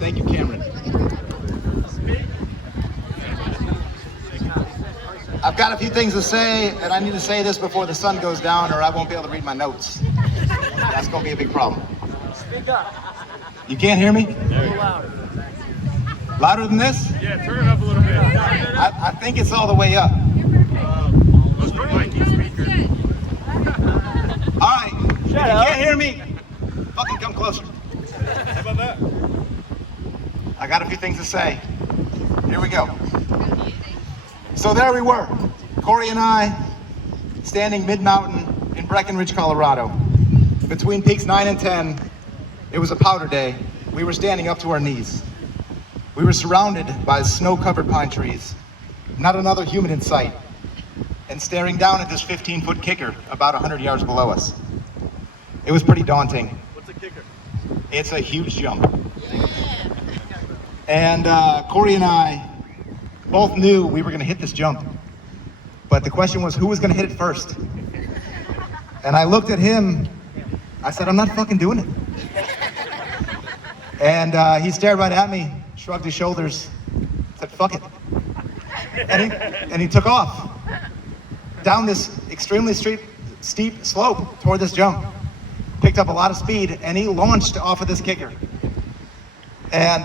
Thank you, Cameron. I've got a few things to say, and I need to say this before the sun goes down or I won't be able to read my notes. That's going to be a big problem. Speak up. You can't hear me? A little louder. Louder than this? Yeah, turn it up a little bit. I think it's all the way up. Let's put Mikey's speaker. All right. If you can't hear me, fucking come closer. How about that? I got a few things to say. Here we go. So there we were, Corey and I, standing mid-mountain in Breckenridge, Colorado. Between peaks 9 and 10, it was a powder day. We were standing up to our knees. We were surrounded by snow-covered pine trees, not another human in sight, and staring down at this 15-foot kicker about 100 yards below us. It was pretty daunting. What's a kicker? It's a huge jump. And Corey and I both knew we were gonna hit this jump. But the question was, who was gonna hit it first? And I looked at him, I said, I'm not fucking doing it. And he stared right at me, shrugged his shoulders, said, fuck it. And he took off down this extremely steep slope toward this jump. Picked up a lot of speed, and he launched off of this kicker. And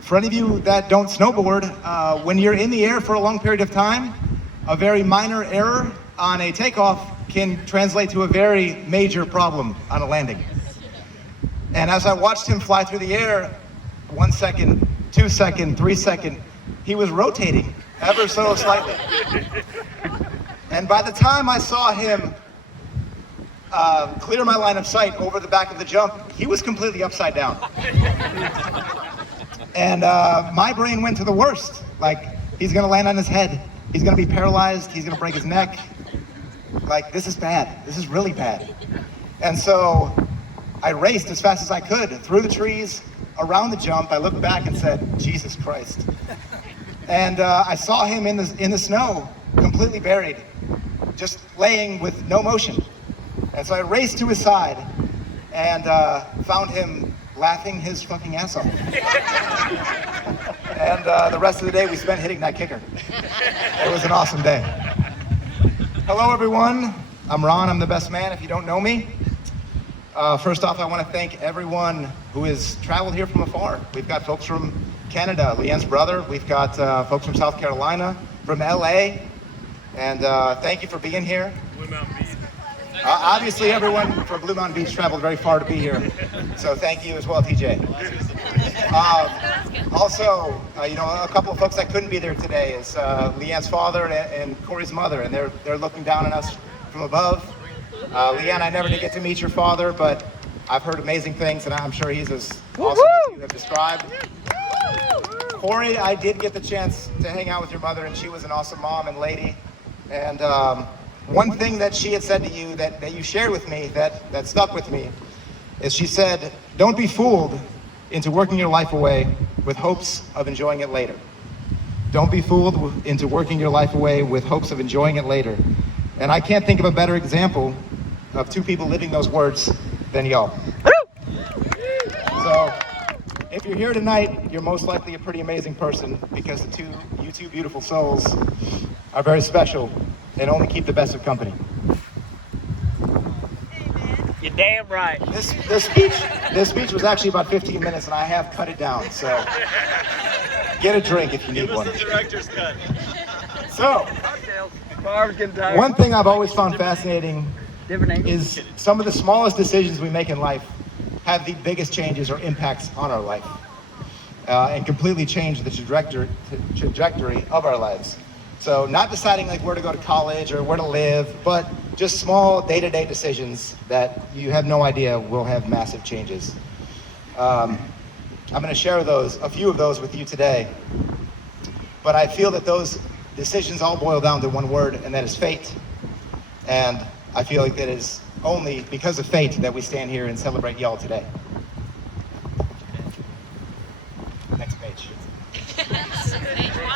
for any of you that don't snowboard, when you're in the air for a long period of time, a very minor error on a takeoff can translate to a very major problem on a landing. And as I watched him fly through the air, 1 second, 2 second, 3 second, he was rotating ever so slightly. And by the time I saw him clear my line of sight over the back of the jump, he was completely upside down. And my brain went to the worst. Like, he's gonna land on his head. He's gonna be paralyzed. He's gonna break his neck. Like, this is bad. This is really bad. And so I raced as fast as I could through the trees, around the jump. I looked back and said, Jesus Christ. And I saw him in the snow, completely buried, just laying with no motion. And so I raced to his side and found him laughing his fucking ass off. And the rest of the day we spent hitting that kicker. It was an awesome day. Hello everyone, I'm Ron, I'm the best man if you don't know me. First off, I want to thank everyone who has traveled here from afar. We've got folks from Canada, Leanne's brother. We've got folks from South Carolina, from LA. And thank you for being here. Blue Mountain Beach. Obviously, everyone from Blue Mountain Beach traveled very far to be here. So thank you as well, TJ. Also, a couple of folks that couldn't be there today is Leanne's father and Corey's mother, and they're looking down on us from above. Leanne, I never did get to meet your father, but I've heard amazing things, and I'm sure he's as awesome as you have described. Corey, I did get the chance to hang out with your mother, and she was an awesome mom and lady. And one thing that she had said to you that you shared with me that stuck with me is she said, don't be fooled into working your life away with hopes of enjoying it later. Don't be fooled into working your life away with hopes of enjoying it later. And I can't think of a better example of two people living those words than y'all. So if you're here tonight, you're most likely a pretty amazing person because you two beautiful souls are very special and only keep the best of company. You're damn right. This speech was actually about 15 minutes and I have cut it down, so get a drink if you need one. Give us the director's cut. So, Barb's getting tired. one thing I've always found fascinating is some of the smallest decisions we make in life have the biggest changes or impacts on our life and completely change the trajectory of our lives. So not deciding like where to go to college or where to live, but just small day-to-day decisions that you have no idea will have massive changes. I'm going to share a few of those with you today, but I feel that those decisions all boil down to one word, and that is fate. And I feel like that is only because of fate that we stand here and celebrate y'all today. Next page.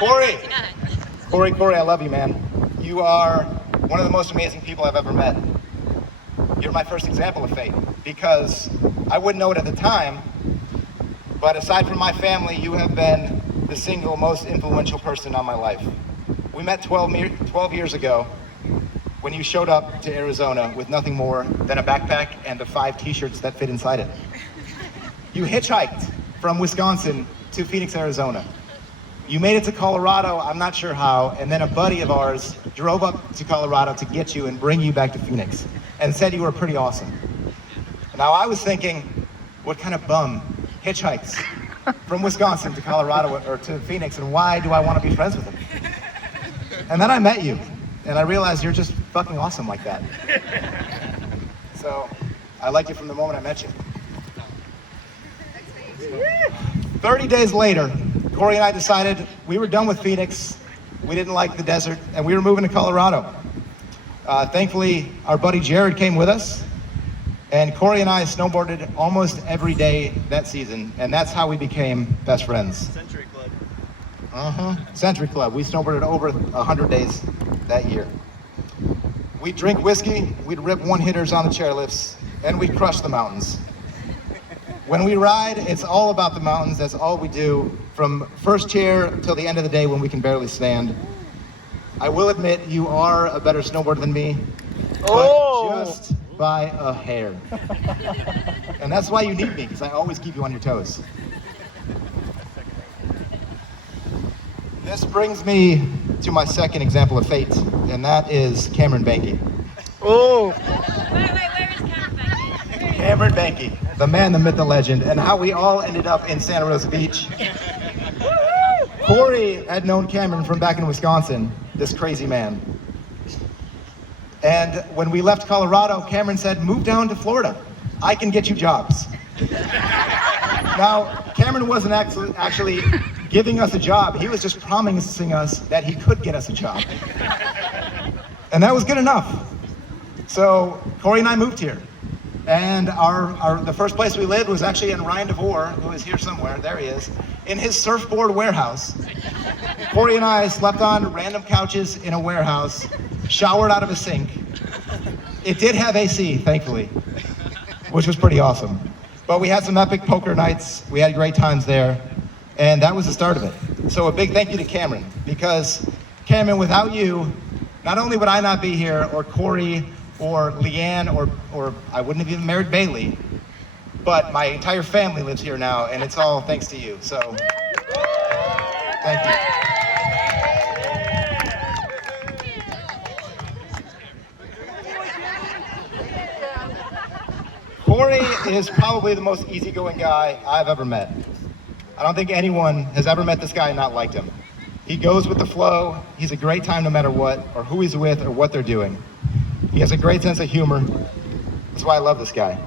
Corey, I love you, man. You are one of the most amazing people I've ever met. You're my first example of fate because I wouldn't know it at the time, But aside from my family, you have been the single most influential person on my life. We met 12 years ago when you showed up to Arizona with nothing more than a backpack and the 5 t-shirts that fit inside it. You hitchhiked from Wisconsin to Phoenix, Arizona. You made it to Colorado, I'm not sure how, and then a buddy of ours drove up to Colorado to get you and bring you back to Phoenix and said you were pretty awesome. Now I was thinking, what kind of bum hitchhikes from Wisconsin to Colorado or to Phoenix, and why do I want to be friends with him? And then I met you, and I realized you're just fucking awesome like that. So I liked you from the moment I met you. 30 days later, Corey and I decided we were done with Phoenix, we didn't like the desert, and we were moving to Colorado. Thankfully, our buddy Jared came with us, and Corey and I snowboarded almost every day that season, and that's how we became best friends. Century Club. Century Club. We snowboarded over 100 days that year. We'd drink whiskey, we'd rip one-hitters on the chairlifts, and we'd crush the mountains. When we ride, it's all about the mountains. That's all we do, from first chair till the end of the day when we can barely stand. I will admit, you are a better snowboarder than me, but just by a hair. And that's why you need me, because I always keep you on your toes. This brings me to my second example of fate, and that is Cameron Banky. Oh. Wait, where is Cameron Banky? Cameron Banky, the man, the myth, the legend, and how we all ended up in Santa Rosa Beach. Corey had known Cameron from back in Wisconsin, this crazy man. And when we left Colorado, Cameron said, move down to Florida. I can get you jobs. Now, Cameron wasn't actually giving us a job. He was just promising us that he could get us a job. And that was good enough. So Corey and I moved here. And the first place we lived was actually in Ryan DeVore, who is here somewhere, there he is, in his surfboard warehouse. Corey and I slept on random couches in a warehouse, showered out of a sink. It did have AC, thankfully, which was pretty awesome. But we had some epic poker nights, we had great times there, and that was the start of it. So a big thank you to Cameron, because Cameron, without you, not only would I not be here, or Corey, or Leanne, or I wouldn't have even married Bailey, but my entire family lives here now, and it's all thanks to you. So, thank you. Corey is probably the most easygoing guy I've ever met. I don't think anyone has ever met this guy and not liked him. He goes with the flow, he's a great time no matter what, or who he's with, or what they're doing. He has a great sense of humor. That's why I love this guy.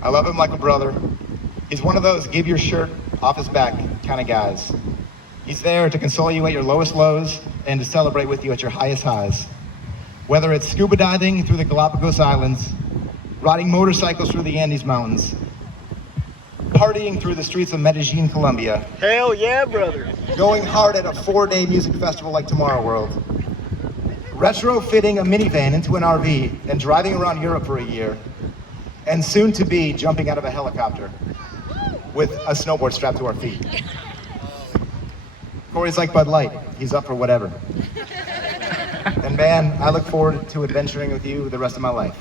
I love him like a brother. He's one of those give your shirt off his back kind of guys. He's there to console you at your lowest lows and to celebrate with you at your highest highs. Whether it's scuba diving through the Galapagos Islands, riding motorcycles through the Andes Mountains, partying through the streets of Medellin, Colombia, Hell yeah, brother. going hard at a 4-day music festival like Tomorrow World, retrofitting a minivan into an RV and driving around Europe for a year, and soon to be jumping out of a helicopter with a snowboard strapped to our feet. Corey's like Bud Light, he's up for whatever. And man, I look forward to adventuring with you the rest of my life.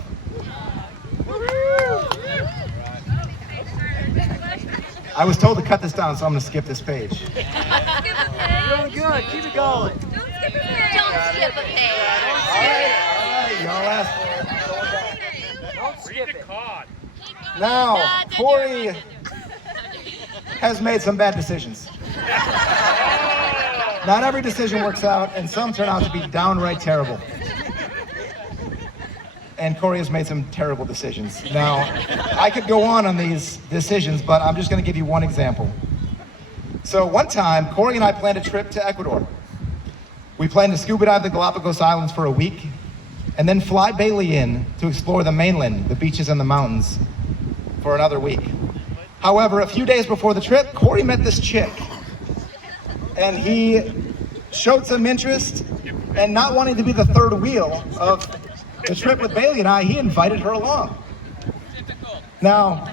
I was told to cut this down, so I'm gonna skip this page. You're doing good. Keep it going. Don't skip a page. Don't skip a page. All right, y'all asked for it. Don't skip it. Now, Corey has made some bad decisions. Not every decision works out, and some turn out to be downright terrible. And Corey has made some terrible decisions. Now, I could go on these decisions, but I'm just gonna give you one example. So one time, Corey and I planned a trip to Ecuador. We planned to scuba dive the Galapagos Islands for a week, and then fly Bailey in to explore the mainland, the beaches and the mountains, for another week. However, a few days before the trip, Corey met this chick, and he showed some interest, and not wanting to be the third wheel of the trip with Bailey and I, he invited her along. Now,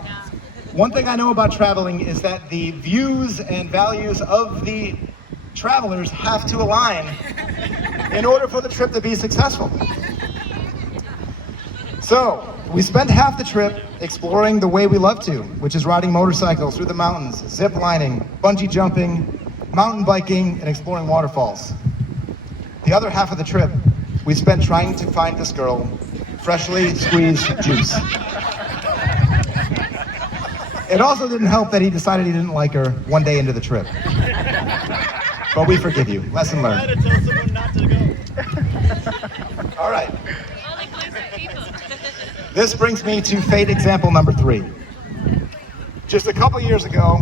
One thing I know about traveling is that the views and values of the travelers have to align in order for the trip to be successful. So, we spent half the trip exploring the way we love to, which is riding motorcycles through the mountains, zip lining, bungee jumping, mountain biking, and exploring waterfalls. The other half of the trip, we spent trying to find this girl, freshly squeezed juice. It also didn't help that he decided he didn't like her one day into the trip. But we forgive you. Lesson I had learned. to tell someone not to go. All right. Only inclusive people. This brings me to fate example number 3. Just a couple years ago,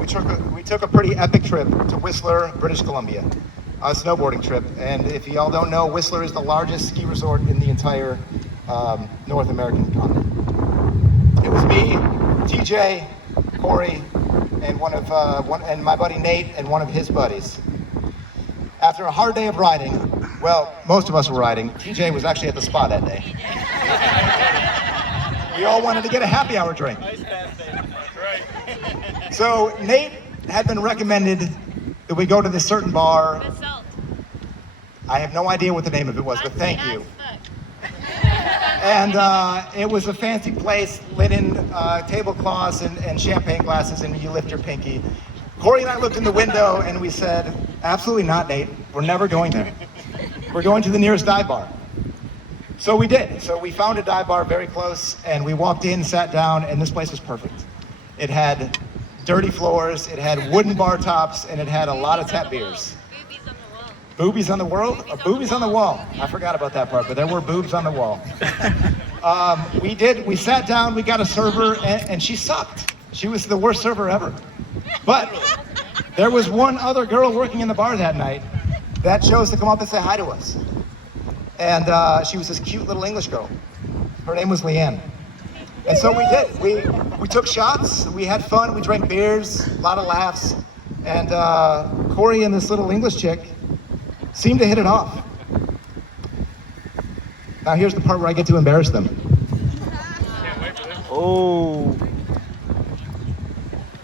we took a pretty epic trip to Whistler, British Columbia, a snowboarding trip. And if y'all don't know, Whistler is the largest ski resort in the entire North American continent. It was me, TJ, Corey, and and my buddy Nate and one of his buddies. After a hard day of riding, well, most of us were riding. TJ was actually at the spa that day. We all wanted to get a happy hour drink. So Nate had been recommended that we go to this certain bar. Basalt. I have no idea what the name of it was, but thank you. As fuck. And it was a fancy place, linen tablecloths and champagne glasses, and you lift your pinky. Corey and I looked in the window and we said, absolutely not, Nate. We're never going there. We're going to the nearest dive bar. So we did. So we found a dive bar very close, and we walked in, sat down, and this place was perfect. It had dirty floors, it had wooden bar tops, and it had a lot of tap beers. Boobies on the wall. Boobies on the world? Boobies on the wall. I forgot about that part, but there were boobs on the wall. We sat down, we got a server, and she sucked. She was the worst server ever. But there was one other girl working in the bar that night that chose to come up and say hi to us. And she was this cute little English girl. Her name was Leanne. And so we did. We took shots, we had fun, we drank beers, a lot of laughs. And Corey and this little English chick seemed to hit it off. Now here's the part where I get to embarrass them. Oh.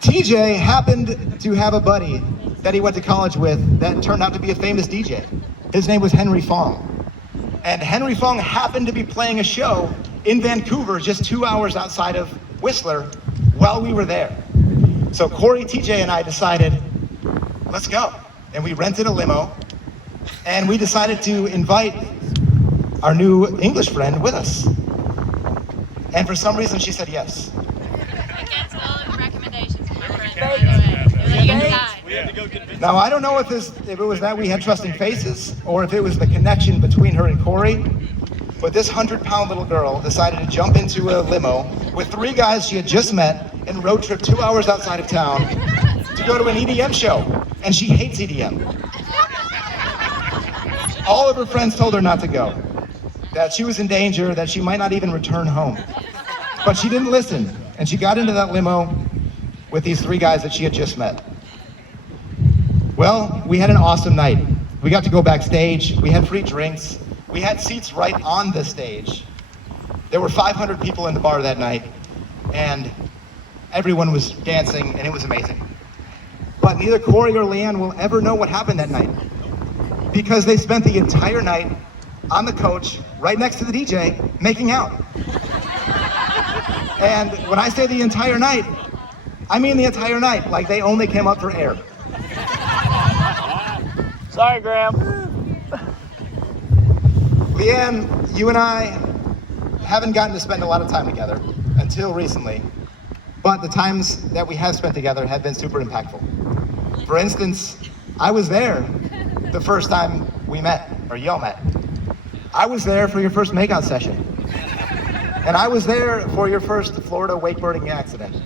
TJ happened to have a buddy that he went to college with that turned out to be a famous DJ. His name was Henry Fong. And Henry Fong happened to be playing a show in Vancouver, just 2 hours outside of Whistler, while we were there. So Corey, TJ, and I decided, let's go. And we rented a limo, and we decided to invite our new English friend with us. And for some reason, she said yes. Against all recommendations from my friends, by the way. It was against God. We had to go convince Now, I don't know if it was that we had trusting faces, or if it was the connection between her and Corey, but this 100-pound little girl decided to jump into a limo with 3 guys she had just met and road trip 2 hours outside of town to go to an EDM show, and she hates EDM. All of her friends told her not to go, that she was in danger, that she might not even return home. But she didn't listen, and she got into that limo with these 3 guys that she had just met. Well, we had an awesome night. We got to go backstage, we had free drinks, we had seats right on the stage. There were 500 people in the bar that night, and everyone was dancing, and it was amazing. But neither Corey or Leanne will ever know what happened that night, because they spent the entire night on the coach, right next to the DJ, making out. And when I say the entire night, I mean the entire night, like they only came up for air. Sorry, Graham. Leanne, you and I haven't gotten to spend a lot of time together until recently, but the times that we have spent together have been super impactful. For instance, I was there the first time we met, or y'all met. I was there for your first makeout session. And I was there for your first Florida wakeboarding accident,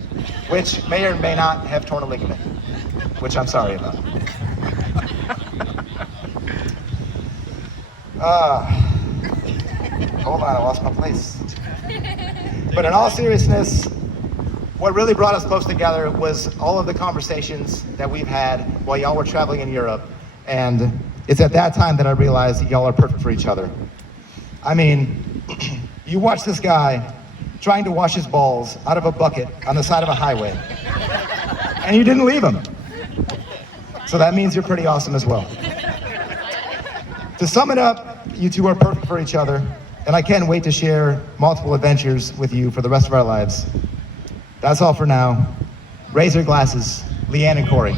which may or may not have torn a ligament, which I'm sorry about. Hold on, I lost my place. But in all seriousness, what really brought us close together was all of the conversations that we've had while y'all were traveling in Europe. And it's at that time that I realized that y'all are perfect for each other. I mean, you watch this guy trying to wash his balls out of a bucket on the side of a highway. And you didn't leave him. So that means you're pretty awesome as well. To sum it up, you two are perfect for each other, and I can't wait to share multiple adventures with you for the rest of our lives. That's all for now. Raise your glasses, Leanne and Corey.